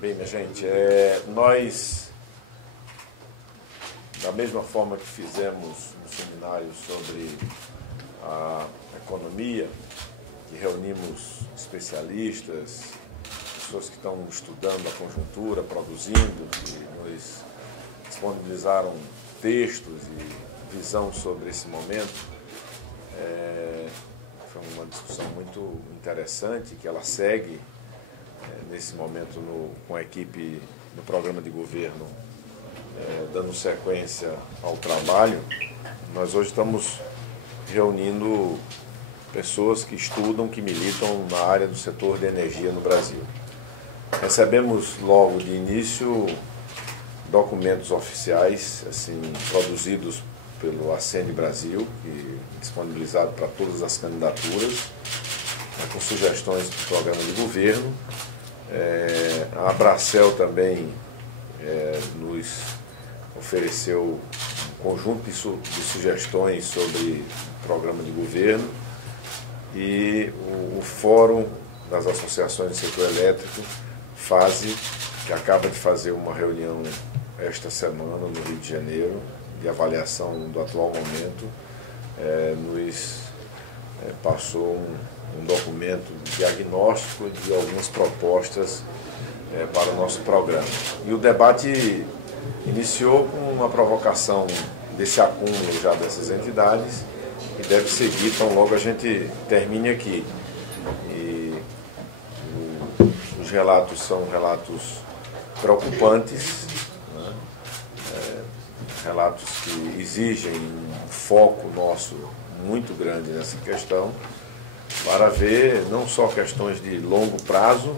Bem, minha gente, nós, da mesma forma que fizemos um seminário sobre a economia, que reunimos especialistas, pessoas que estão estudando a conjuntura, produzindo, que nos disponibilizaram textos e visão sobre esse momento. Foi uma discussão muito interessante, que ela segue nesse momento com a equipe do programa de governo, dando sequência ao trabalho. Nós hoje estamos reunindo pessoas que estudam, que militam na área do setor de energia no Brasil. Recebemos logo de início documentos oficiais, assim, produzidos pelo Acende Brasil, que disponibilizado para todas as candidaturas, com sugestões do programa de governo. A Abracel também nos ofereceu um conjunto de sugestões sobre o programa de governo, e o Fórum das Associações do Setor Elétrico, FASE, que acaba de fazer uma reunião esta semana no Rio de Janeiro, de avaliação do atual momento, nos passou um documento de diagnóstico de algumas propostas para o nosso programa. E o debate iniciou com uma provocação desse acúmulo já dessas entidades, que deve seguir tão logo a gente termine aqui. E os relatos são relatos preocupantes, né? Relatos que exigem um foco nosso muito grande nessa questão, para ver não só questões de longo prazo,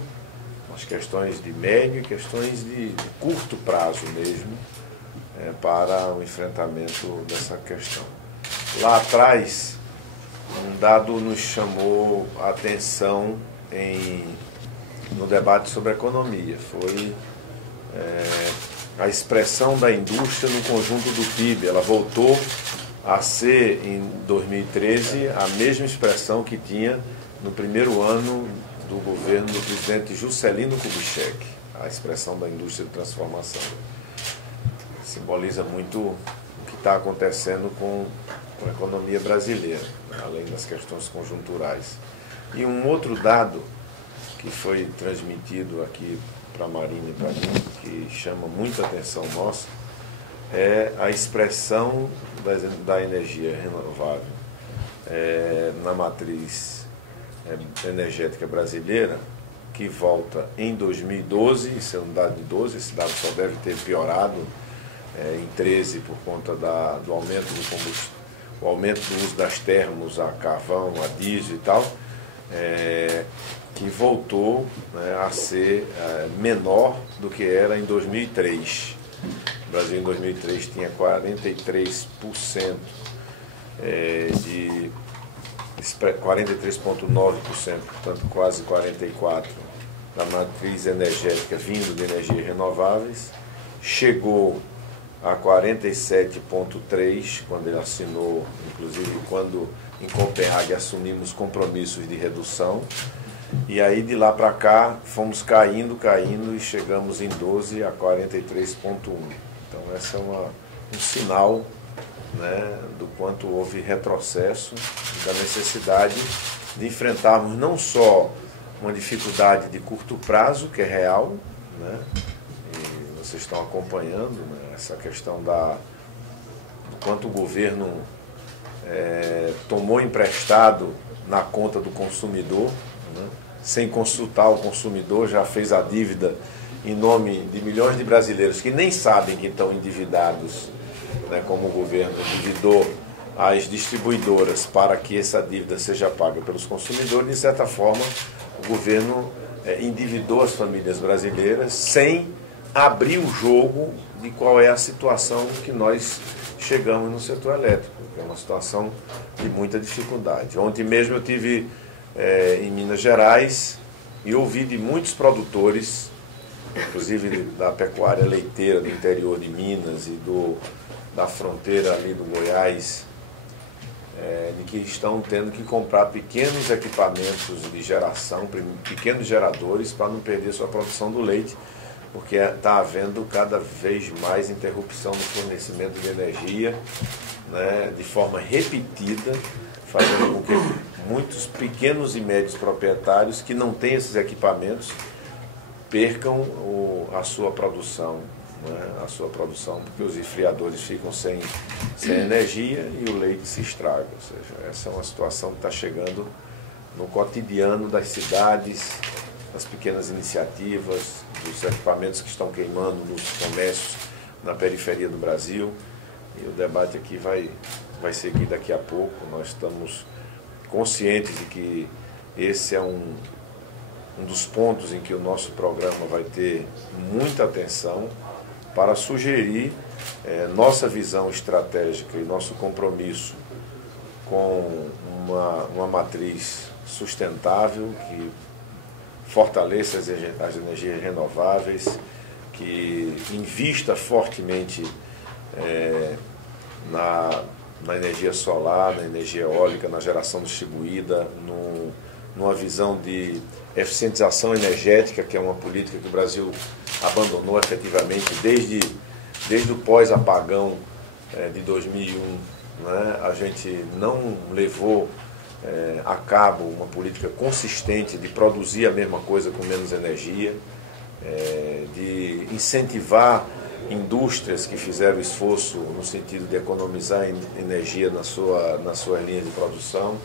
mas questões de médio e questões de curto prazo mesmo, para o enfrentamento dessa questão. Lá atrás, um dado nos chamou a atenção no debate sobre a economia. Foi a expressão da indústria no conjunto do PIB. Ela voltou a ser, em 2013, a mesma expressão que tinha no primeiro ano do governo do presidente Juscelino Kubitschek, a expressão da indústria de transformação. Simboliza muito o que está acontecendo com a economia brasileira, além das questões conjunturais. E um outro dado que foi transmitido aqui para a Marina e para mim, que chama muita atenção nossa, é a expressão da energia renovável na matriz energética brasileira, que volta em 2012, isso é um dado de 12, esse dado só deve ter piorado em 13 por conta do aumento do combustível, o aumento do uso das termos a carvão, a diesel e tal, que voltou, né, a ser menor do que era em 2003. O Brasil em 2003 tinha 43%, 43,9%, portanto quase 44%, da matriz energética vindo de energias renováveis. Chegou a 47,3% quando ele assinou, inclusive quando em Copenhague assumimos compromissos de redução. E aí de lá para cá fomos caindo e chegamos em 12 a 43,1%. Então esse é um sinal, né, do quanto houve retrocesso, da necessidade de enfrentarmos não só uma dificuldade de curto prazo, que é real, né, e vocês estão acompanhando, né, essa questão do quanto o governo tomou emprestado na conta do consumidor, né, sem consultar o consumidor, já fez a dívida em nome de milhões de brasileiros que nem sabem que estão endividados, né, como o governo endividou as distribuidoras para que essa dívida seja paga pelos consumidores. De certa forma, o governo endividou as famílias brasileiras sem abrir o jogo de qual é a situação que nós chegamos no setor elétrico, que é uma situação de muita dificuldade. Ontem mesmo eu estive em Minas Gerais e ouvi de muitos produtores, inclusive da pecuária leiteira do interior de Minas e da fronteira ali do Goiás, de que estão tendo que comprar pequenos equipamentos de geração, pequenos geradores, para não perder sua produção do leite, porque está havendo cada vez mais interrupção no fornecimento de energia, né, de forma repetida, fazendo com que muitos pequenos e médios proprietários que não têm esses equipamentos percam a sua produção, né, porque os esfriadores ficam sem energia e o leite se estraga. Ou seja, essa é uma situação que está chegando no cotidiano das cidades, das pequenas iniciativas, dos equipamentos que estão queimando nos comércios na periferia do Brasil. E o debate aqui vai seguir daqui a pouco. Nós estamos conscientes de que esse é um dos pontos em que o nosso programa vai ter muita atenção para sugerir nossa visão estratégica e nosso compromisso com uma matriz sustentável que fortaleça as energias renováveis, que invista fortemente na energia solar, na energia eólica, na geração distribuída, numa visão de eficientização energética, que é uma política que o Brasil abandonou efetivamente desde o pós-apagão de 2001. Né? A gente não levou a cabo uma política consistente de produzir a mesma coisa com menos energia, de incentivar indústrias que fizeram esforço no sentido de economizar energia nas suas linhas de produção.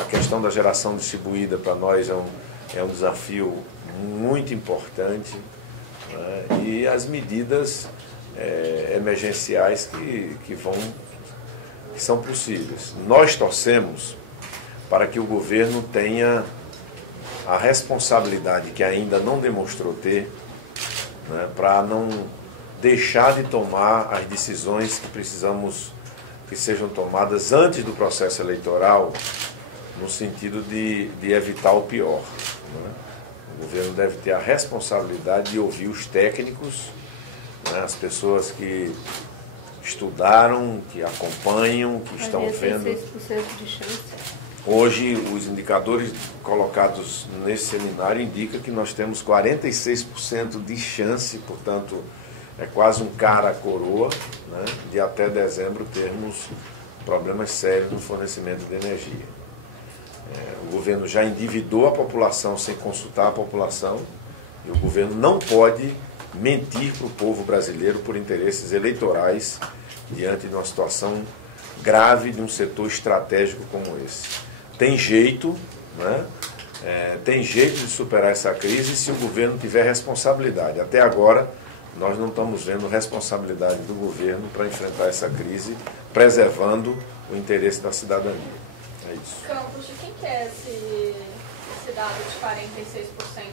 A questão da geração distribuída para nós é um desafio muito importante, né? E as medidas emergenciais que são possíveis. Nós torcemos para que o governo tenha a responsabilidade que ainda não demonstrou ter, né, para não deixar de tomar as decisões que precisamos que sejam tomadas antes do processo eleitoral, no sentido de evitar o pior. Né? O governo deve ter a responsabilidade de ouvir os técnicos, né, as pessoas que estudaram, que acompanham, que estão vendo. 6% de chance. Hoje, os indicadores colocados nesse seminário indicam que nós temos 46% de chance, portanto, é quase um cara a coroa, né, de até dezembro termos problemas sérios no fornecimento de energia. O governo já endividou a população sem consultar a população, e o governo não pode mentir para o povo brasileiro por interesses eleitorais diante de uma situação grave de um setor estratégico como esse. Tem jeito, né? Tem jeito de superar essa crise se o governo tiver responsabilidade. Até agora, nós não estamos vendo responsabilidade do governo para enfrentar essa crise, preservando o interesse da cidadania. É isso. Campos, de quem que é esse dado de 46%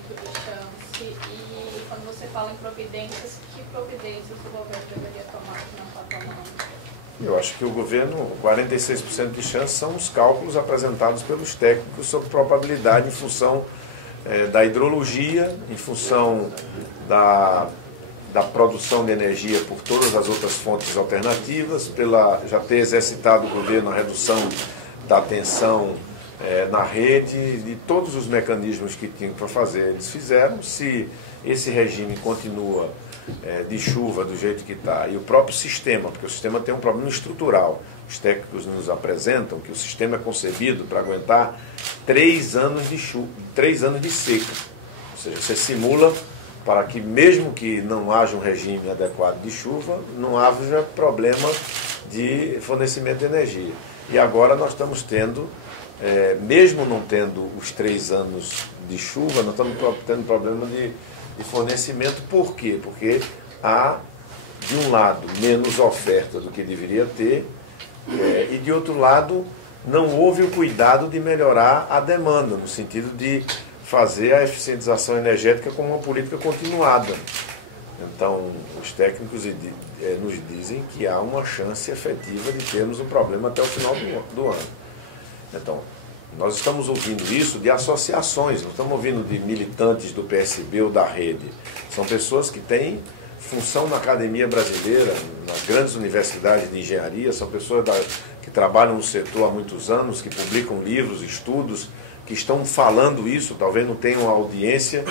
de chance? E quando você fala em providências, que providências o governo deveria tomar que não está tomando? Eu acho que o governo, 46% de chance são os cálculos apresentados pelos técnicos sobre probabilidade em função da hidrologia, em função da produção de energia por todas as outras fontes alternativas, já ter exercitado o governo a redução da tensão na rede, de todos os mecanismos que tinham para fazer, eles fizeram. Se esse regime continua de chuva do jeito que está, e o próprio sistema, porque o sistema tem um problema estrutural. Os técnicos nos apresentam que o sistema é concebido para aguentar 3 anos de chuva, 3 anos de seca. Ou seja, você simula para que, mesmo que não haja um regime adequado de chuva, não haja problema de fornecimento de energia. E agora nós estamos tendo, mesmo não tendo os 3 anos de chuva, nós estamos tendo problema de fornecimento. Por quê? Porque há, de um lado, menos oferta do que deveria ter, e de outro lado, não houve o cuidado de melhorar a demanda, no sentido de fazer a eficientização energética como uma política continuada. Então, os técnicos nos dizem que há uma chance efetiva de termos um problema até o final do ano. Então, nós estamos ouvindo isso de associações, não estamos ouvindo de militantes do PSB ou da rede. São pessoas que têm função na academia brasileira, nas grandes universidades de engenharia, são pessoas que que trabalham no setor há muitos anos, que publicam livros, estudos, que estão falando isso, talvez não tenham a audiência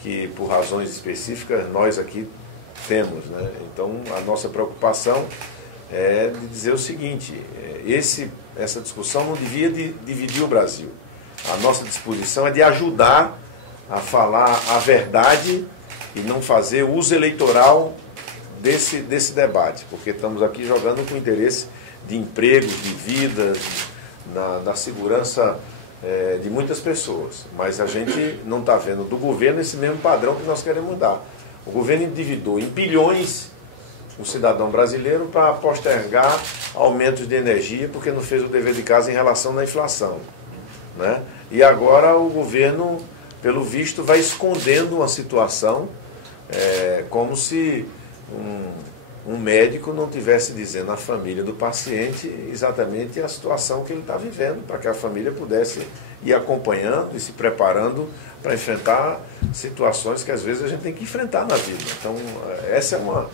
que, por razões específicas, nós aqui temos, né? Então, a nossa preocupação é de dizer o seguinte, essa discussão não devia dividir o Brasil. A nossa disposição é de ajudar a falar a verdade e não fazer uso eleitoral desse debate, porque estamos aqui jogando com o interesse de empregos, de vidas, da segurança de muitas pessoas. Mas a gente não está vendo do governo esse mesmo padrão que nós queremos mudar. O governo endividou em bilhões o cidadão brasileiro para postergar aumentos de energia, porque não fez o dever de casa em relação à inflação, né? E agora o governo, pelo visto, vai escondendo uma situação como se um médico não tivesse dizendo à família do paciente exatamente a situação que ele está vivendo, para que a família pudesse ir acompanhando e se preparando para enfrentar situações que às vezes a gente tem que enfrentar na vida. Então, essa é uma...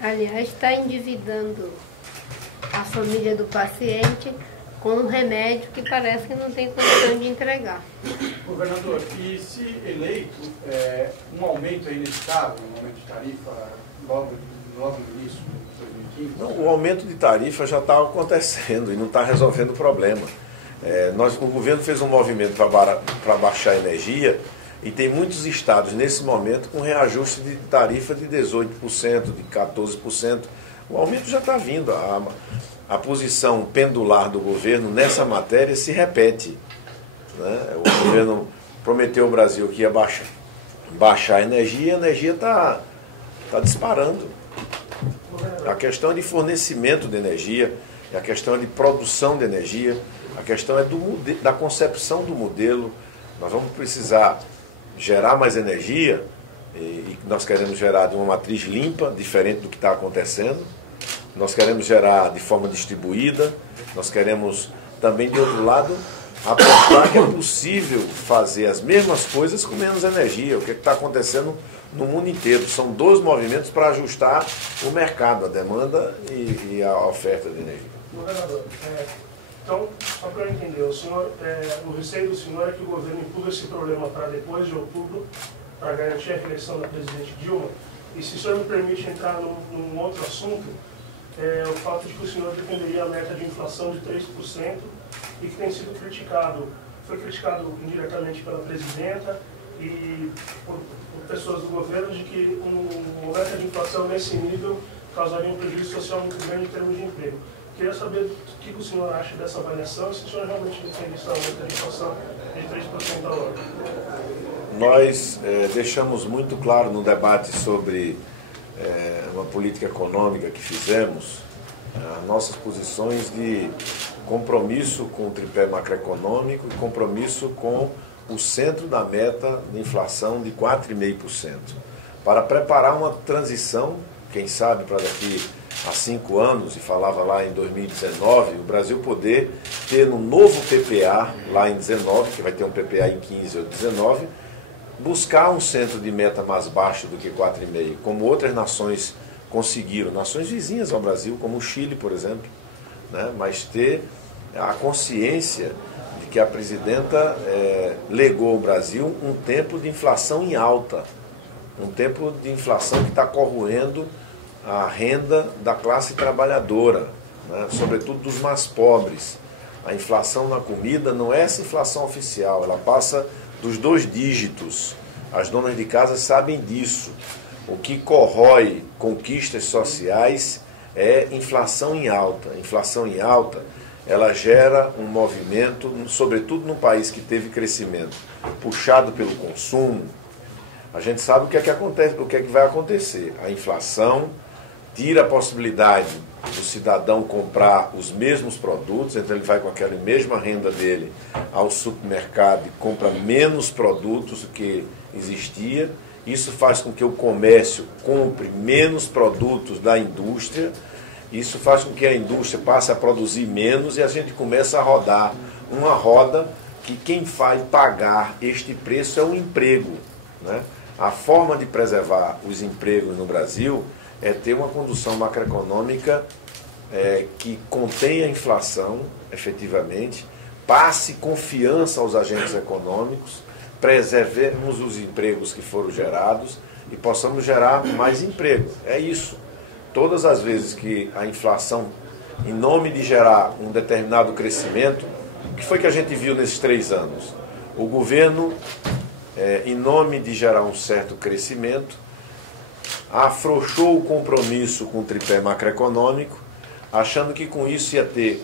Aliás, está endividando a família do paciente com um remédio que parece que não tem condição de entregar. Governador, e se eleito, um aumento aí nesse caso, um aumento de tarifa logo no início de 2015? Não, o aumento de tarifa já está acontecendo e não está resolvendo o problema. O governo fez um movimento para baixar a energia e tem muitos estados nesse momento com reajuste de tarifa de 18%, de 14%. O aumento já está vindo. A posição pendular do governo nessa matéria se repete, né? O governo prometeu ao Brasil que ia baixar a energia está disparando. A questão é de fornecimento de energia, a questão é de produção de energia, a questão é da concepção do modelo. Nós vamos precisar gerar mais energia e nós queremos gerar de uma matriz limpa, diferente do que está acontecendo. Nós queremos gerar de forma distribuída, nós queremos também, de outro lado, apontar que é possível fazer as mesmas coisas com menos energia. O que está acontecendo no mundo inteiro? São 2 movimentos para ajustar o mercado, a demanda e a oferta de energia. Governador, então, só para eu entender, o receio do senhor é que o governo empurra esse problema para depois de outubro, para garantir a reeleição da presidente Dilma. E se o senhor me permite entrar num outro assunto, o fato de que o senhor defenderia a meta de inflação de 3% e que tem sido criticado, foi criticado indiretamente pela presidenta e por pessoas do governo, de que uma meta de inflação nesse nível causaria um prejuízo social muito grande em termos de emprego. Queria saber o que o senhor acha dessa avaliação e se o senhor realmente defende essa meta de inflação de 3% ao ano. Nós deixamos muito claro no debate sobre uma política econômica que fizemos, nossas posições de compromisso com o tripé macroeconômico e compromisso com o centro da meta de inflação de 4,5%, para preparar uma transição, quem sabe para daqui a 5 anos, e falava lá em 2019, o Brasil poder ter no novo PPA, lá em 19, que vai ter um PPA em 15 ou 19, buscar um centro de meta mais baixo do que 4,5%, como outras nações conseguiram, nações vizinhas ao Brasil, como o Chile, por exemplo, né? Mas ter a consciência de que a presidenta legou ao Brasil um tempo de inflação em alta, um tempo de inflação que está corroendo a renda da classe trabalhadora, né? Sobretudo dos mais pobres. A inflação na comida não é essa inflação oficial, ela passa dos 2 dígitos. As donas de casa sabem disso. O que corrói conquistas sociais é inflação em alta. Inflação em alta, ela gera um movimento, sobretudo num país que teve crescimento puxado pelo consumo. A gente sabe o que é que acontece, o que é que vai acontecer. A inflação tira a possibilidade do cidadão comprar os mesmos produtos, então ele vai com aquela mesma renda dele ao supermercado e compra menos produtos do que existia. Isso faz com que o comércio compre menos produtos da indústria, isso faz com que a indústria passe a produzir menos e a gente começa a rodar uma roda que quem vai pagar este preço é o emprego, né? A forma de preservar os empregos no Brasil é ter uma condução macroeconômica que contenha a inflação, efetivamente, passe confiança aos agentes econômicos, preservemos os empregos que foram gerados e possamos gerar mais emprego. É isso. Todas as vezes que a inflação, em nome de gerar um determinado crescimento, o que foi que a gente viu nesses 3 anos? O governo, em nome de gerar um certo crescimento, afrouxou o compromisso com o tripé macroeconômico, achando que com isso ia ter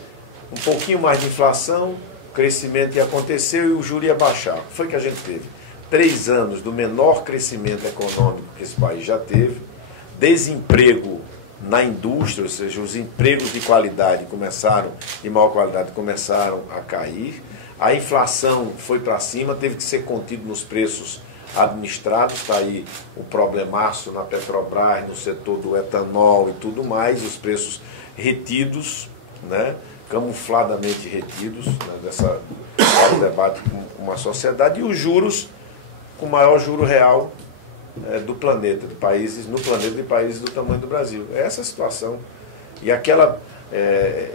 um pouquinho mais de inflação, o crescimento ia acontecer e o juro ia baixar. Foi que a gente teve 3 anos do menor crescimento econômico que esse país já teve, desemprego na indústria, ou seja, os empregos de qualidade começaram, de maior qualidade, começaram a cair, a inflação foi para cima, teve que ser contido nos preços administrados, está aí o problemaço na Petrobras, no setor do etanol e tudo mais, os preços retidos, né, camufladamente retidos, né, dessa debate com uma sociedade, e os juros, com o maior juro real do planeta, no planeta de países do tamanho do Brasil. É essa situação. E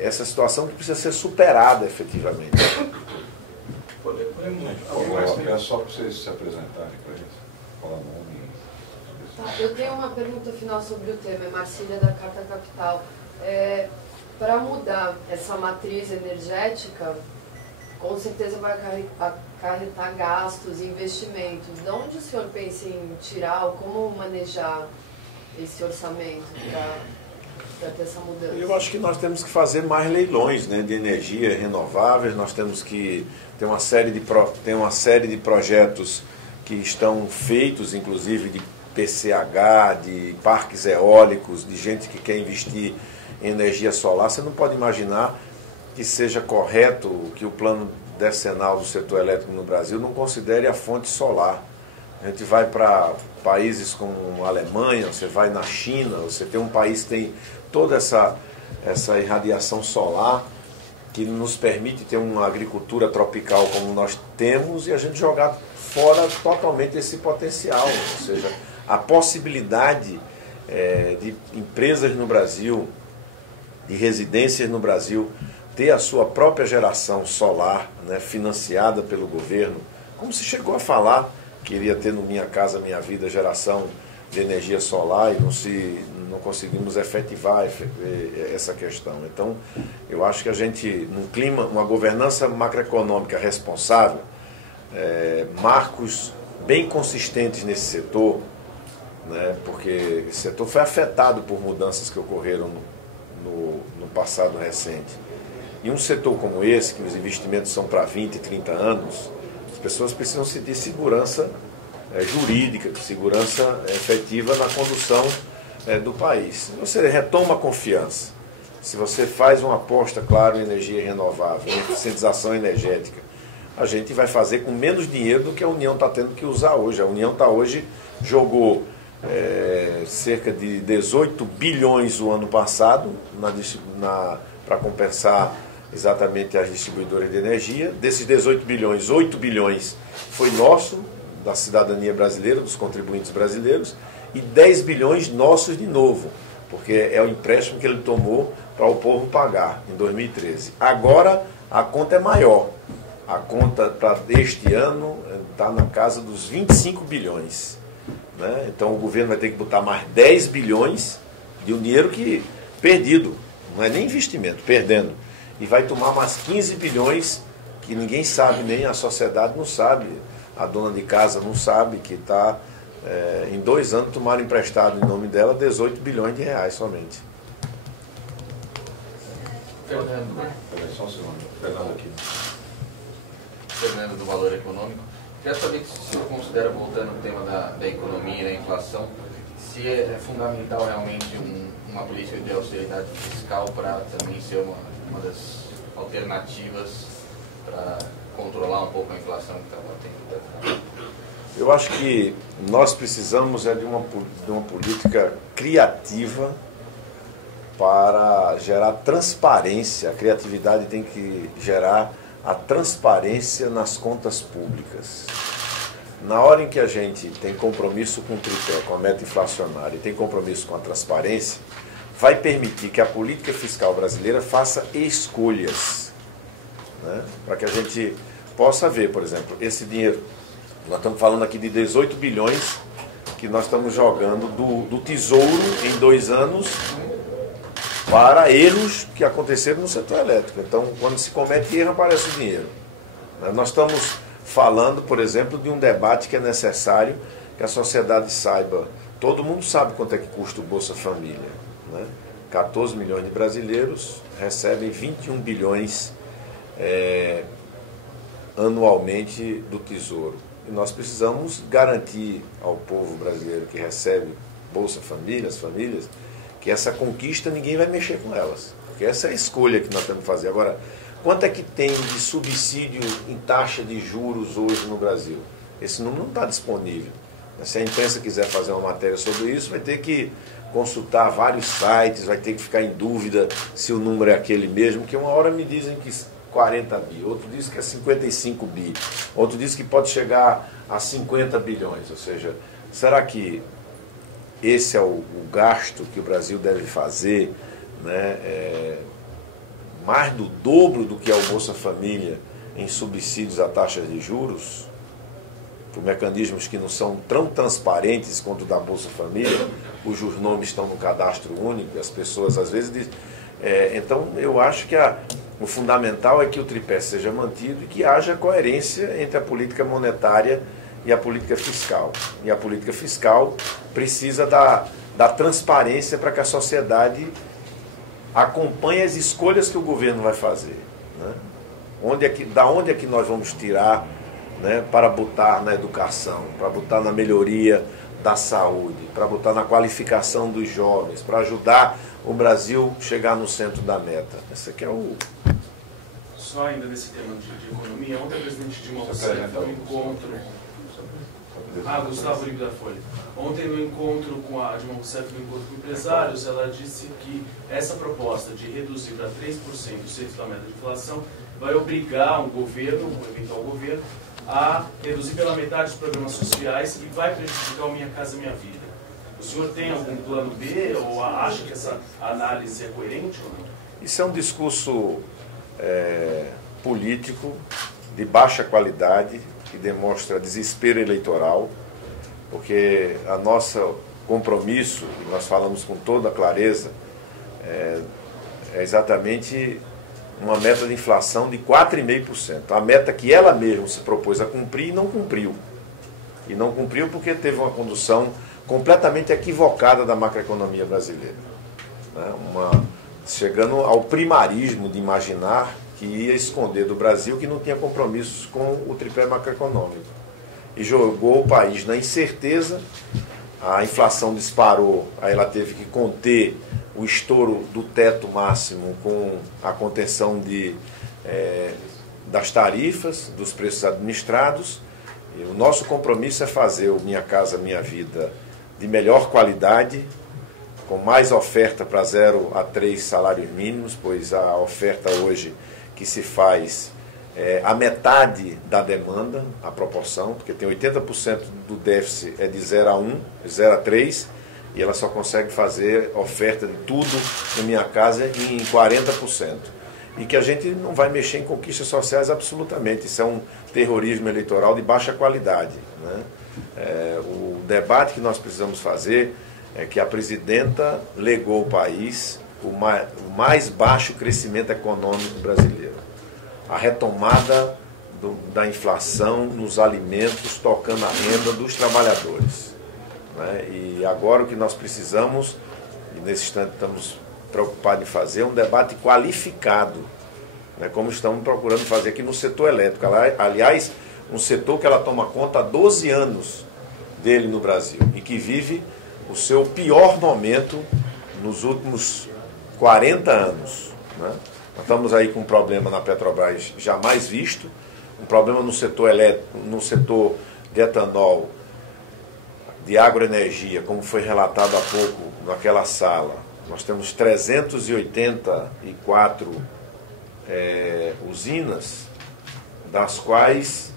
essa situação que precisa ser superada efetivamente. É só para vocês se apresentarem para gente. Falar nome. Tá, eu tenho uma pergunta final sobre o tema, é Marcília da Carta Capital. Para mudar essa matriz energética, com certeza vai acarretar gastos e investimentos. De onde o senhor pensa em tirar ou como manejar esse orçamento para ter essa mudança? Eu acho que nós temos que fazer mais leilões, né, de energia renováveis, nós temos que ter uma série de projetos que estão feitos, inclusive de PCH, de parques eólicos, de gente que quer investir em energia solar. Você não pode imaginar que seja correto que o plano decenal do setor elétrico no Brasil não considere a fonte solar. A gente vai para países como a Alemanha, você vai na China, você tem um país que tem toda essa irradiação solar que nos permite ter uma agricultura tropical como nós temos e a gente jogar fora totalmente esse potencial. Ou seja, a possibilidade de empresas no Brasil, de residências no Brasil, ter a sua própria geração solar, né, financiada pelo governo, como se chegou a falar que iria ter no Minha Casa Minha Vida geração de energia solar e não conseguimos efetivar essa questão. Então, eu acho que a gente, num clima, uma governança macroeconômica responsável, marcos bem consistentes nesse setor, né, porque esse setor foi afetado por mudanças que ocorreram no passado recente. E um setor como esse, que os investimentos são para 20, 30 anos, as pessoas precisam sentir segurança jurídica, segurança efetiva na condução do país. Se você retoma a confiança, se você faz uma aposta, claro, em energia renovável, em eficientização energética, a gente vai fazer com menos dinheiro do que a União está tendo que usar hoje. A União jogou cerca de 18 bilhões o ano passado para compensar exatamente as distribuidoras de energia. Desses 18 bilhões, 8 bilhões foi nosso, da cidadania brasileira, dos contribuintes brasileiros, e 10 bilhões nossos de novo, porque é o empréstimo que ele tomou para o povo pagar em 2013. Agora a conta é maior. A conta para este ano está na casa dos 25 bilhões. Né? Então o governo vai ter que botar mais 10 bilhões de um dinheiro que perdido, não é nem investimento, perdendo. E vai tomar mais 15 bilhões que ninguém sabe, nem a sociedade não sabe, a dona de casa não sabe, que está, em 2 anos, tomaram emprestado em nome dela 18 bilhões de reais somente. Fernando, só um segundo. Fernando aqui. Fernando do Valor Econômico. Queria saber se o senhor considera, voltando ao tema da economia e da inflação, se é fundamental realmente uma política de austeridade fiscal para também ser uma das alternativas para controlar um pouco a inflação que está batendo. Eu acho que nós precisamos de uma política criativa para gerar transparência. A criatividade tem que gerar a transparência nas contas públicas. Na hora em que a gente tem compromisso com o tripé, com a meta inflacionária, e tem compromisso com a transparência, vai permitir que a política fiscal brasileira faça escolhas, né? Para que a gente possa ver, por exemplo, esse dinheiro, nós estamos falando aqui de 18 bilhões que nós estamos jogando do Tesouro em 2 anos para erros que aconteceram no setor elétrico. Então, quando se comete erro, aparece o dinheiro. Nós estamos falando, por exemplo, de um debate que é necessário que a sociedade saiba. Todo mundo sabe quanto é que custa o Bolsa Família, né? 14 milhões de brasileiros recebem 21 bilhões anualmente do Tesouro. E nós precisamos garantir ao povo brasileiro que recebe Bolsa Família, as famílias, que essa conquista ninguém vai mexer com elas. Porque essa é a escolha que nós temos que fazer. Agora, quanto é que tem de subsídio em taxa de juros hoje no Brasil? Esse número não está disponível. Se a imprensa quiser fazer uma matéria sobre isso, vai ter que consultar vários sites, vai ter que ficar em dúvida se o número é aquele mesmo, que uma hora me dizem que 40 bi, outro diz que é 55 bi, outro diz que pode chegar a 50 bilhões. Ou seja, será que esse é o gasto que o Brasil deve fazer, né, mais do dobro do que é o Bolsa Família em subsídios a taxas de juros, por mecanismos que não são tão transparentes quanto o da Bolsa Família, cujos nomes estão no cadastro único, e as pessoas às vezes dizem... então, eu acho que o fundamental é que o tripé seja mantido e que haja coerência entre a política monetária e a política fiscal. E a política fiscal precisa da transparência para que a sociedade acompanhe as escolhas que o governo vai fazer, né? Da onde é que nós vamos tirar, né, para botar na educação, para botar na melhoria da saúde, para botar na qualificação dos jovens, para ajudar o Brasil chegar no centro da meta. Esse aqui é o... Só ainda nesse tema de economia, ontem a presidente Dilma Rousseff no encontro... Gustavo Lima da Folha. Ontem no encontro com a Dilma Rousseff, no encontro com empresários, ela disse que essa proposta de reduzir para 3% o centro da meta de inflação vai obrigar um governo, um eventual governo, a reduzir pela metade os programas sociais e vai prejudicar o Minha Casa Minha Vida. O senhor tem algum plano B ou acha que essa análise é coerente ou não? Isso é um discurso político de baixa qualidade, que demonstra desespero eleitoral, porque a nosso compromisso, e nós falamos com toda clareza, é exatamente uma meta de inflação de 4,5%. A meta que ela mesma se propôs a cumprir e não cumpriu. E não cumpriu porque teve uma condução completamente equivocada da macroeconomia brasileira, né? Chegando ao primarismo de imaginar que ia esconder do Brasil que não tinha compromissos com o tripé macroeconômico. E jogou o país na incerteza, a inflação disparou, aí ela teve que conter o estouro do teto máximo com a contenção das tarifas, dos preços administrados. E o nosso compromisso é fazer o Minha Casa Minha Vida de melhor qualidade, com mais oferta para 0 a 3 salários mínimos, pois a oferta hoje que se faz a metade da demanda, a proporção, porque tem 80% do déficit é de 0 a 1, 0 a 3, e ela só consegue fazer oferta de tudo no Minha Casa em 40%. E que a gente não vai mexer em conquistas sociais absolutamente. Isso é um terrorismo eleitoral de baixa qualidade, né? O debate que nós precisamos fazer é que a presidenta legou ao país o mais baixo crescimento econômico brasileiro. A retomada da inflação nos alimentos, tocando a renda dos trabalhadores, né? E agora o que nós precisamos, e nesse instante estamos preocupados em fazer, é um debate qualificado, né? Como estamos procurando fazer aqui no setor elétrico. Aliás, um setor que ela toma conta há 12 anos dele no Brasil e que vive o seu pior momento nos últimos 40 anos, né? Nós estamos aí com um problema na Petrobras jamais visto, um problema no setor elétrico, no setor de etanol, de agroenergia, como foi relatado há pouco naquela sala. Nós temos 384 usinas, das quais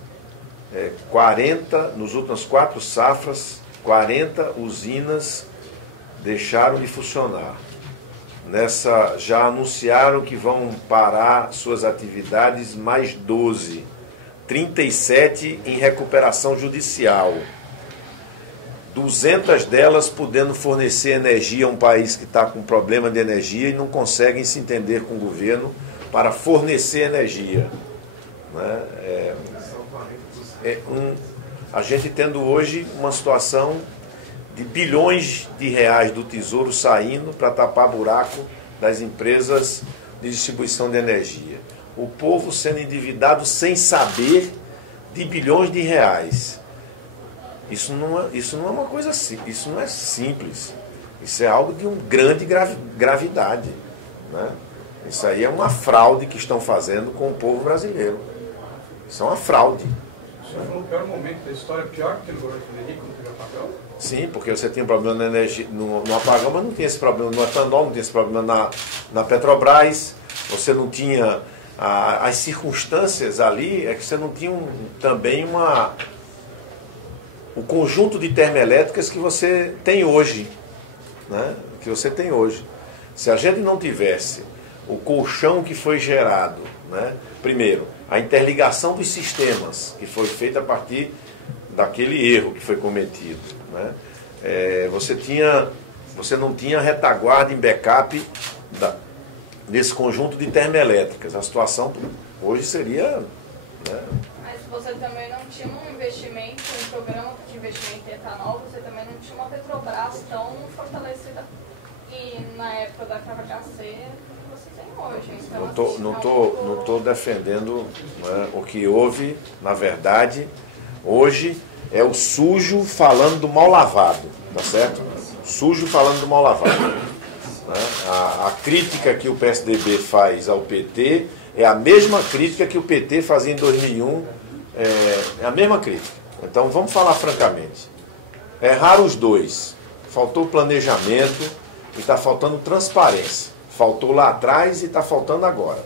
40, nos últimos 4 safras, 40 usinas deixaram de funcionar. já anunciaram que vão parar suas atividades mais 12, 37 em recuperação judicial. 200 delas podendo fornecer energia a um país que está com problema de energia e não conseguem se entender com o governo para fornecer energia. Né? A gente tendo hoje uma situação de bilhões de reais do Tesouro saindo para tapar buraco das empresas de distribuição de energia. O povo sendo endividado sem saber de bilhões de reais. Isso não é uma coisa assim, isso não é simples. Isso é algo de uma grande gravidade. Né? Isso aí é uma fraude que estão fazendo com o povo brasileiro. Isso é uma fraude. O senhor falou o pior momento da história, pior que no governo Frederico, quando teve apagão? Sim, porque você tinha problema na energia, no apagão, mas não tinha esse problema no etanol, não tinha esse problema na Petrobras, você não tinha as circunstâncias ali, é que você não tinha também o conjunto de termoelétricas que você tem hoje. Né? Que você tem hoje. Se a gente não tivesse o colchão que foi gerado, né? Primeiro, a interligação dos sistemas, que foi feita a partir daquele erro que foi cometido. Né? Você não tinha retaguarda em backup desse conjunto de termoelétricas. A situação hoje seria... Né? Mas você também não tinha um investimento, um programa de investimento em etanol, você também não tinha uma Petrobras tão fortalecida e na época da KHC que você tem hoje. Então, não estou defendendo, né, o que houve, na verdade, hoje é o sujo falando do mal lavado, tá certo? Sujo falando do mal lavado. Né? A crítica que o PSDB faz ao PT é a mesma crítica que o PT fazia em 2001, é a mesma crítica. Então vamos falar francamente. Erraram os dois. Faltou planejamento e está faltando transparência. Faltou lá atrás e está faltando agora.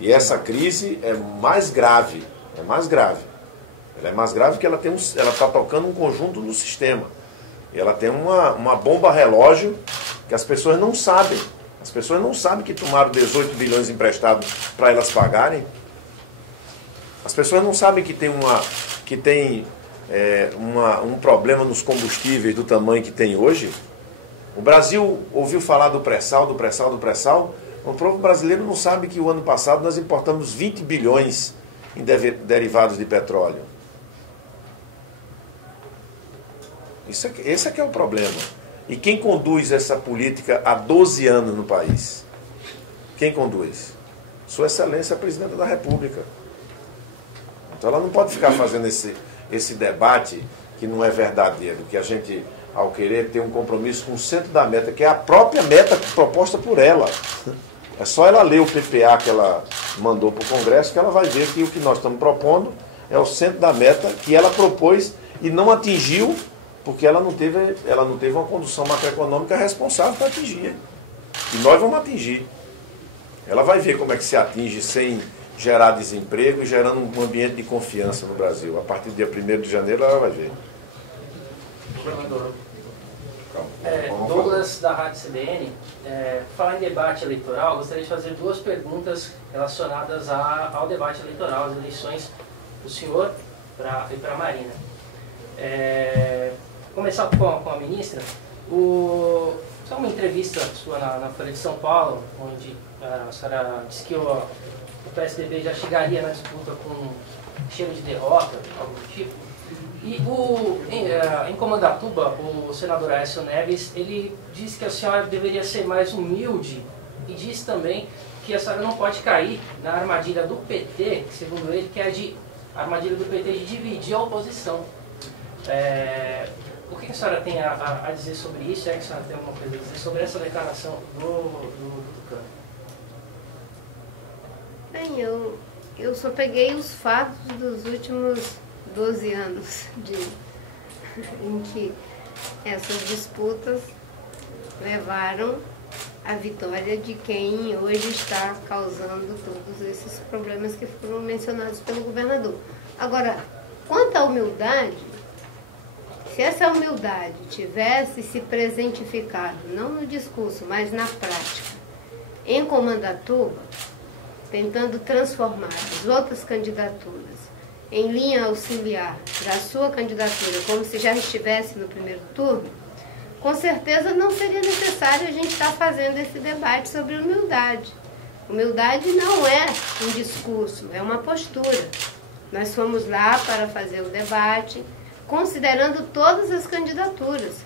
E essa crise é mais grave. É mais grave. Ela é mais grave porque ela está tocando um conjunto no sistema. E ela tem uma bomba relógio que as pessoas não sabem. As pessoas não sabem que tomaram 18 bilhões emprestados para elas pagarem. As pessoas não sabem que tem um problema nos combustíveis do tamanho que tem hoje. O Brasil ouviu falar do pré-sal, do pré-sal, do pré-sal. O povo brasileiro não sabe que o ano passado nós importamos 20 bilhões em derivados de petróleo. Esse é que é o problema. E quem conduz essa política há 12 anos no país? Quem conduz? Sua Excelência, a Presidenta da República. Então ela não pode ficar fazendo esse debate que não é verdadeiro, que a gente, ao querer ter um compromisso com o centro da meta, que é a própria meta proposta por ela. É só ela ler o PPA que ela mandou para o Congresso que ela vai ver que o que nós estamos propondo é o centro da meta que ela propôs e não atingiu, porque ela não teve uma condução macroeconômica responsável para atingir. E nós vamos atingir. Ela vai ver como é que se atinge sem gerar desemprego e gerando um ambiente de confiança no Brasil. A partir do dia 1º de janeiro ela vai ver. Douglas, da Rádio CBN. Falar em debate eleitoral, gostaria de fazer duas perguntas relacionadas ao debate eleitoral, às eleições do senhor e para a Marina. Começar com a ministra. Só uma entrevista sua na Folha de São Paulo, onde a senhora disse que o PSDB já chegaria na disputa com cheiro de derrota, algo do tipo. E em Comandatuba, o senador Aécio Neves, ele disse que a senhora deveria ser mais humilde e disse também que a senhora não pode cair na armadilha do PT, segundo ele, que é a armadilha do PT de dividir a oposição. O que a senhora tem a dizer sobre isso? É que a senhora tem alguma coisa a dizer sobre essa declaração do Tucano? Bem, eu só peguei os fatos dos últimos 12 anos em que essas disputas levaram à vitória de quem hoje está causando todos esses problemas que foram mencionados pelo governador. Agora, quanto à humildade, se essa humildade tivesse se presentificado, não no discurso, mas na prática, em Comandatuba, tentando transformar as outras candidaturas em linha auxiliar da sua candidatura, como se já estivesse no primeiro turno, com certeza não seria necessário a gente estar fazendo esse debate sobre humildade. Humildade não é um discurso, é uma postura. Nós fomos lá para fazer o debate, considerando todas as candidaturas,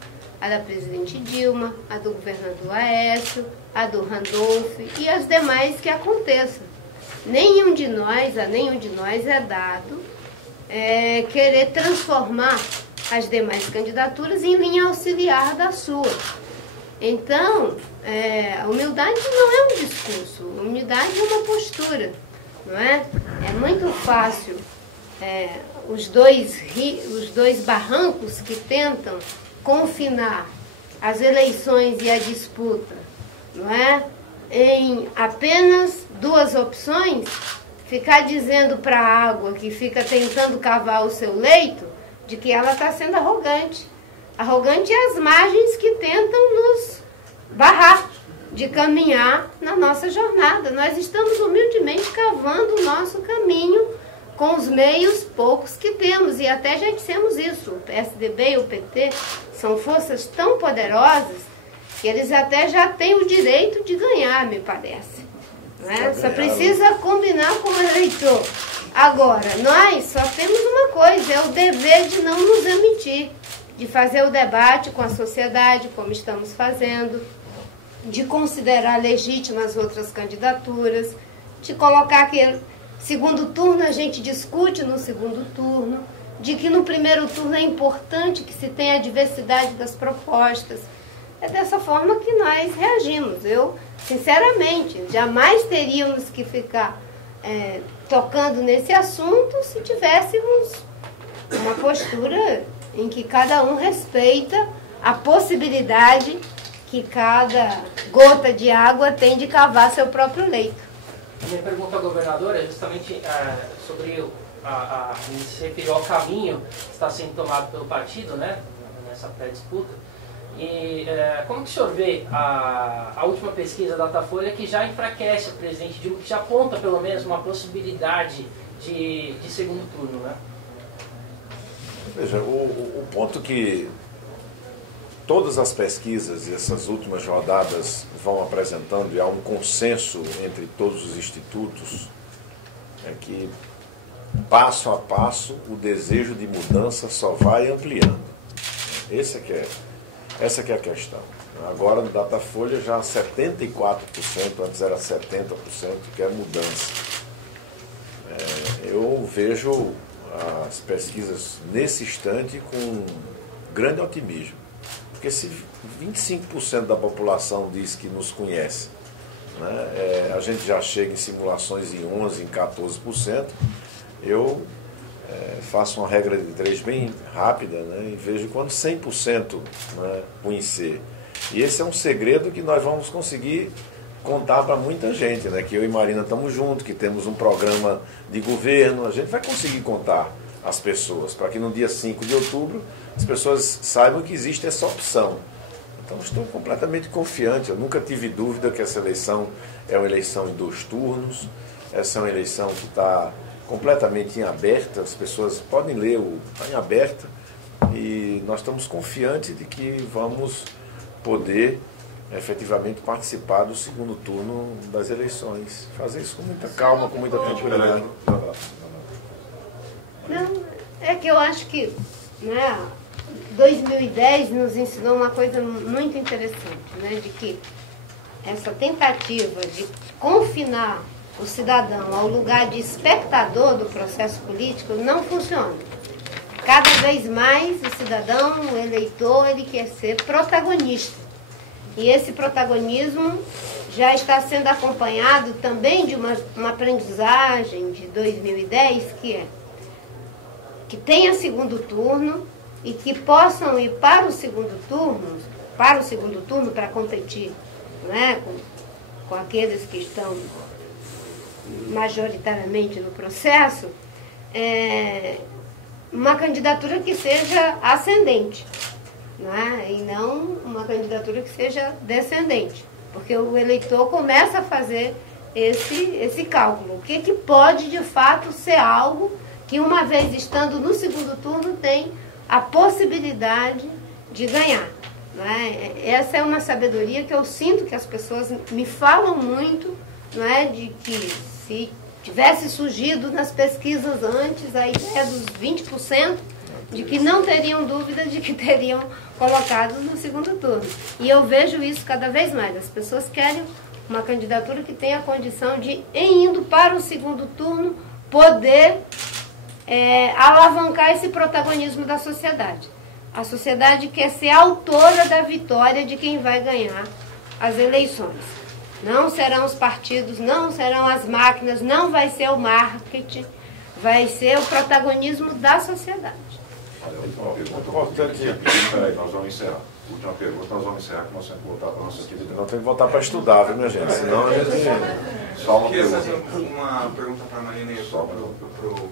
a da presidente Dilma, a do governador Aécio, a do Randolph e as demais que aconteçam. A nenhum de nós é dado querer transformar as demais candidaturas em linha auxiliar da sua. Então, a humildade não é um discurso, a humildade é uma postura, não é? É muito fácil os dois barrancos que tentam confinar as eleições e a disputa, não é? Em apenas duas opções, ficar dizendo para a água que fica tentando cavar o seu leito, de que ela está sendo arrogante. Arrogante é as margens que tentam nos barrar de caminhar na nossa jornada. Nós estamos humildemente cavando o nosso caminho com os meios poucos que temos, e até já dissemos isso. O PSDB e o PT são forças tão poderosas que eles até já têm o direito de ganhar, me parece. Né? Só precisa combinar com o eleitor. Agora, nós só temos uma coisa, é o dever de não nos omitir, de fazer o debate com a sociedade, como estamos fazendo, de considerar legítimas outras candidaturas, de colocar que segundo turno a gente discute no segundo turno, de que no primeiro turno é importante que se tenha a diversidade das propostas. É dessa forma que nós reagimos. Eu, sinceramente, jamais teríamos que ficar tocando nesse assunto se tivéssemos uma postura em que cada um respeita a possibilidade que cada gota de água tem de cavar seu próprio leito. A minha pergunta ao governador é justamente sobre se referiu ao caminho que está sendo tomado pelo partido, né, nessa pré-disputa. E como que o senhor vê a última pesquisa da Datafolha, que já enfraquece o presidente Dilma, que já aponta pelo menos uma possibilidade de segundo turno, né? Veja, o ponto que todas as pesquisas e essas últimas rodadas vão apresentando, e há um consenso entre todos os institutos, é que passo a passo o desejo de mudança só vai ampliando. Essa que é a questão. Agora no Datafolha já 74%, antes era 70%, que é mudança. Eu vejo as pesquisas nesse instante com grande otimismo. Porque se 25% da população diz que nos conhece, né, a gente já chega em simulações em 11%, em 14%, eu faço uma regra de 3 bem rápida, né, e vejo quando 100%, né, conhecer. E esse é um segredo que nós vamos conseguir contar para muita gente, né, que eu e Marina estamos juntos, que temos um programa de governo, a gente vai conseguir contar às pessoas, para que no dia 5 de outubro as pessoas saibam que existe essa opção. Então estou completamente confiante, eu nunca tive dúvida que essa eleição é uma eleição em 2 turnos, essa é uma eleição que está completamente em aberta, as pessoas podem ler, está em aberta, e nós estamos confiantes de que vamos poder efetivamente participar do segundo turno das eleições. Fazer isso com muita calma, com muita tranquilidade. Não, é que eu acho que 2010 nos ensinou uma coisa muito interessante, né, de que essa tentativa de confinar o cidadão ao lugar de espectador do processo político não funciona. Cada vez mais o cidadão, o eleitor, ele quer ser protagonista. E esse protagonismo já está sendo acompanhado também de uma aprendizagem de 2010, que tenha segundo turno e que possam ir para o segundo turno para competir, né, com aqueles que estão majoritariamente no processo, uma candidatura que seja ascendente, né? E não uma candidatura que seja descendente, porque o eleitor começa a fazer esse cálculo. O que pode de fato ser algo que, uma vez estando no segundo turno, tem a possibilidade de ganhar, né? Essa é uma sabedoria que eu sinto que as pessoas me falam muito, não é? De que se tivesse surgido nas pesquisas antes a ideia dos 20%, de que não teriam dúvida de que teriam colocado no segundo turno. E eu vejo isso cada vez mais. As pessoas querem uma candidatura que tenha a condição de, indo para o segundo turno, poder alavancar esse protagonismo da sociedade. A sociedade quer ser autora da vitória de quem vai ganhar as eleições. Não serão os partidos, não serão as máquinas, não vai ser o marketing, vai ser o protagonismo da sociedade. Olha, a última pergunta. Peraí, nós vamos encerrar. Última pergunta, nós vamos encerrar, que nós temos que voltar para a nossa atividade. Não tem que voltar para estudar, viu, minha gente? Senão a gente... Só uma queria pergunta. fazer uma pergunta para a Marina e para o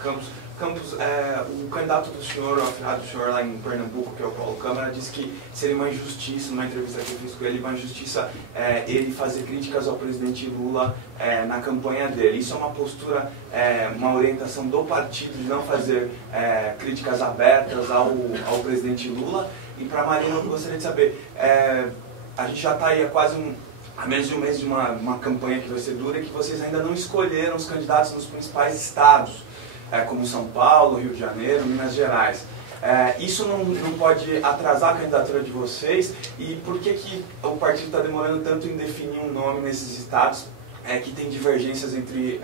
Campos. Campos, o candidato do senhor, o afiliado do senhor lá em Pernambuco, que é o Paulo Câmara, disse que seria uma injustiça, numa entrevista que eu fiz com ele, uma injustiça ele fazer críticas ao presidente Lula na campanha dele. Isso é uma postura, uma orientação do partido de não fazer críticas abertas ao presidente Lula. E para a Marina, eu gostaria de saber, a gente já está aí há menos de um mês de uma campanha que vai ser dura, e que vocês ainda não escolheram os candidatos nos principais estados, como São Paulo, Rio de Janeiro, Minas Gerais. Isso não pode atrasar a candidatura de vocês? E por que o partido está demorando tanto em definir um nome nesses estados que tem divergências entre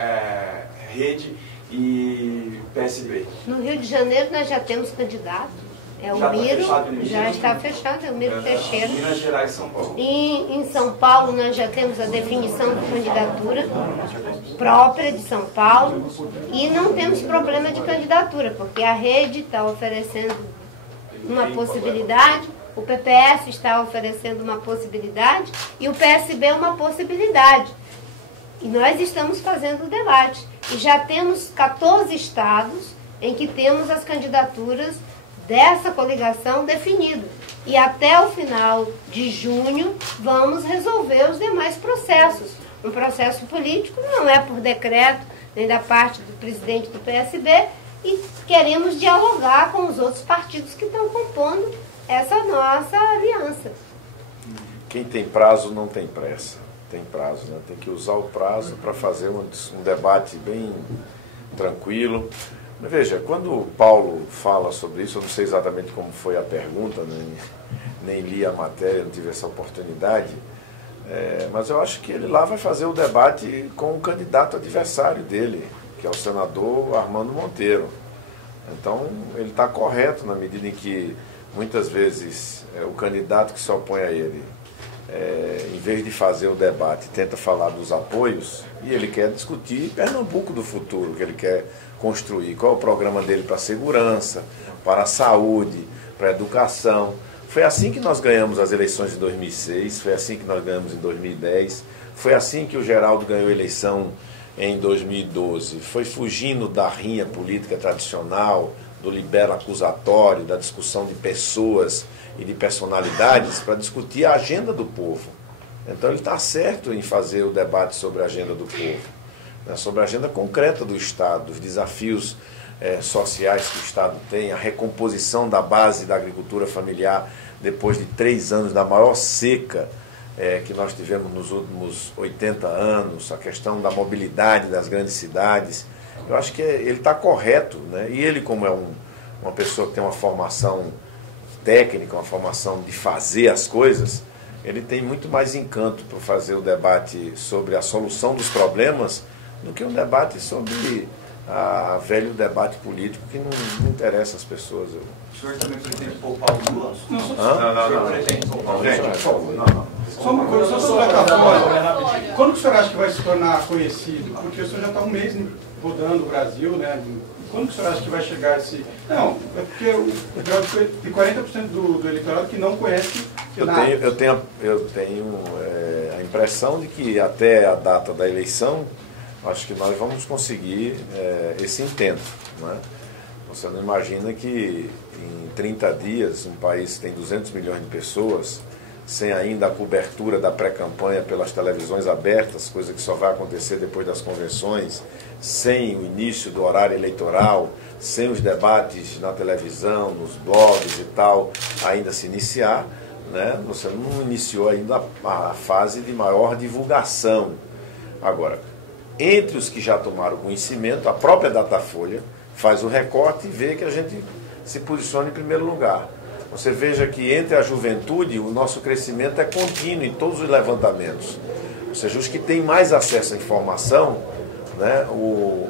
Rede e PSB? No Rio de Janeiro nós já temos candidato. É o Miro, já está fechado, é o Miro Teixeira. Minas Gerais e São Paulo. Em São Paulo nós já temos a definição de candidatura própria de São Paulo e não temos problema de candidatura, porque a Rede está oferecendo uma possibilidade, o PPS está oferecendo uma possibilidade e o PSB uma possibilidade. E nós estamos fazendo o debate. E já temos 14 estados em que temos as candidaturas dessa coligação definida. E até o final de junho vamos resolver os demais processos. Um processo político não é por decreto, nem da parte do presidente do PSB, e queremos dialogar com os outros partidos que estão compondo essa nossa aliança. Quem tem prazo não tem pressa. Tem prazo, né? Tem que usar o prazo para fazer um debate bem tranquilo. Veja, quando o Paulo fala sobre isso, eu não sei exatamente como foi a pergunta, nem li a matéria, não tive essa oportunidade, mas eu acho que ele lá vai fazer o debate com o candidato adversário dele, que é o senador Armando Monteiro. Então, ele está correto na medida em que, muitas vezes, o candidato que se opõe a ele, em vez de fazer o debate, tenta falar dos apoios, e ele quer discutir Pernambuco do futuro, que ele quer construir, qual é o programa dele para a segurança, para a saúde, para a educação. Foi assim que nós ganhamos as eleições de 2006, foi assim que nós ganhamos em 2010, foi assim que o Geraldo ganhou a eleição em 2012. Foi fugindo da rinha política tradicional, do libelo acusatório, da discussão de pessoas e de personalidades para discutir a agenda do povo. Então ele está certo em fazer o debate sobre a agenda do povo, né, sobre a agenda concreta do Estado, os desafios sociais que o Estado tem, a recomposição da base da agricultura familiar depois de 3 anos da maior seca que nós tivemos nos últimos 80 anos, a questão da mobilidade das grandes cidades. Eu acho que ele está correto, né? E ele, como é uma pessoa que tem uma formação técnica, uma formação de fazer as coisas, ele tem muito mais encanto para fazer o debate sobre a solução dos problemas do que um debate sobre velho debate político que não interessa as pessoas. O senhor também pretende poupar o Lula? Não. O senhor pretende poupar o Lula? Não. Só uma coisa, só sobre a plataforma. Quando o senhor acha que vai se tornar conhecido? Porque o senhor já está um mês rodando o Brasil, né? Quando o senhor acha que vai chegar esse... Não, é porque tem 40% do eleitorado que não conhece nada. Eu tenho a impressão de que até a data da eleição, acho que nós vamos conseguir esse intento, né? Você não imagina que em 30 dias, um país que tem 200 milhões de pessoas, sem ainda a cobertura da pré-campanha pelas televisões abertas, coisa que só vai acontecer depois das convenções, sem o início do horário eleitoral, sem os debates na televisão, nos blogs e tal, ainda se iniciar, né? Você não iniciou ainda a fase de maior divulgação. Agora, entre os que já tomaram conhecimento, a própria Datafolha faz o recorte e vê que a gente se posiciona em primeiro lugar. Você veja que entre a juventude o nosso crescimento é contínuo em todos os levantamentos. Ou seja, os que têm mais acesso à informação, né,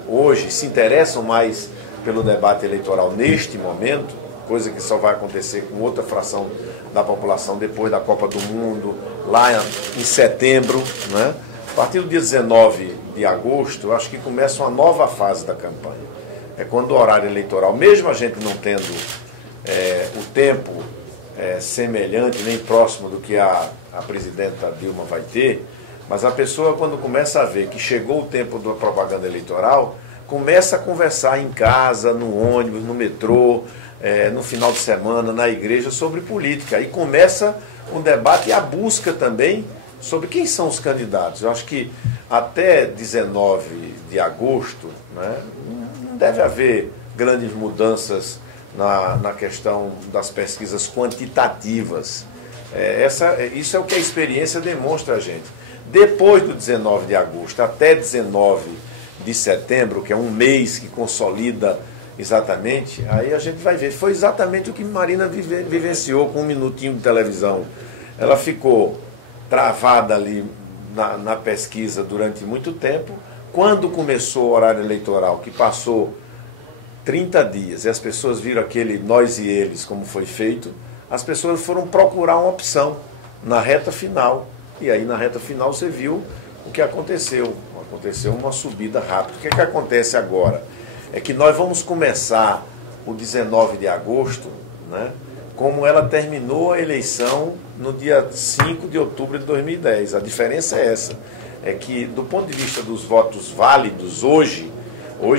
hoje se interessam mais pelo debate eleitoral neste momento, coisa que só vai acontecer com outra fração da população depois da Copa do Mundo, lá em setembro, né? A partir do dia 19 de agosto, eu acho que começa uma nova fase da campanha. É quando o horário eleitoral, mesmo a gente não tendo o tempo semelhante, nem próximo do que a presidenta Dilma vai ter, mas a pessoa, quando começa a ver que chegou o tempo da propaganda eleitoral, começa a conversar em casa, no ônibus, no metrô, no final de semana, na igreja, sobre política. E começa um debate e a busca também sobre quem são os candidatos. Eu acho que até 19 de agosto, né, não deve haver grandes mudanças na questão das pesquisas quantitativas. Isso é o que a experiência demonstra a gente. Depois do 19 de agosto até 19 de setembro, que é um mês que consolida exatamente, aí a gente vai ver. Foi exatamente o que Marina vivenciou com um minutinho de televisão. Ela ficou travada ali na pesquisa durante muito tempo. Quando começou o horário eleitoral, que passou 30 dias, e as pessoas viram aquele nós e eles, como foi feito, as pessoas foram procurar uma opção na reta final. E aí na reta final você viu o que aconteceu. Aconteceu uma subida rápida. O que acontece agora? É que nós vamos começar o 19 de agosto, né, como ela terminou a eleição no dia 5 de outubro de 2010. A diferença é essa. É que, do ponto de vista dos votos válidos, hoje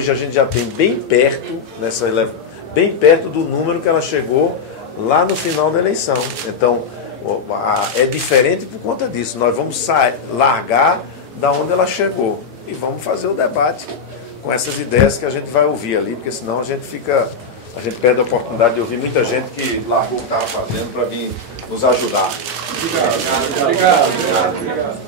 a gente já tem bem perto do número que ela chegou lá no final da eleição. Então, é diferente por conta disso. Nós vamos largar da onde ela chegou e vamos fazer o debate com essas ideias que a gente vai ouvir ali, porque senão a gente perde a oportunidade de ouvir muita gente que largou o que estava fazendo para vir nos ajudar. Obrigado.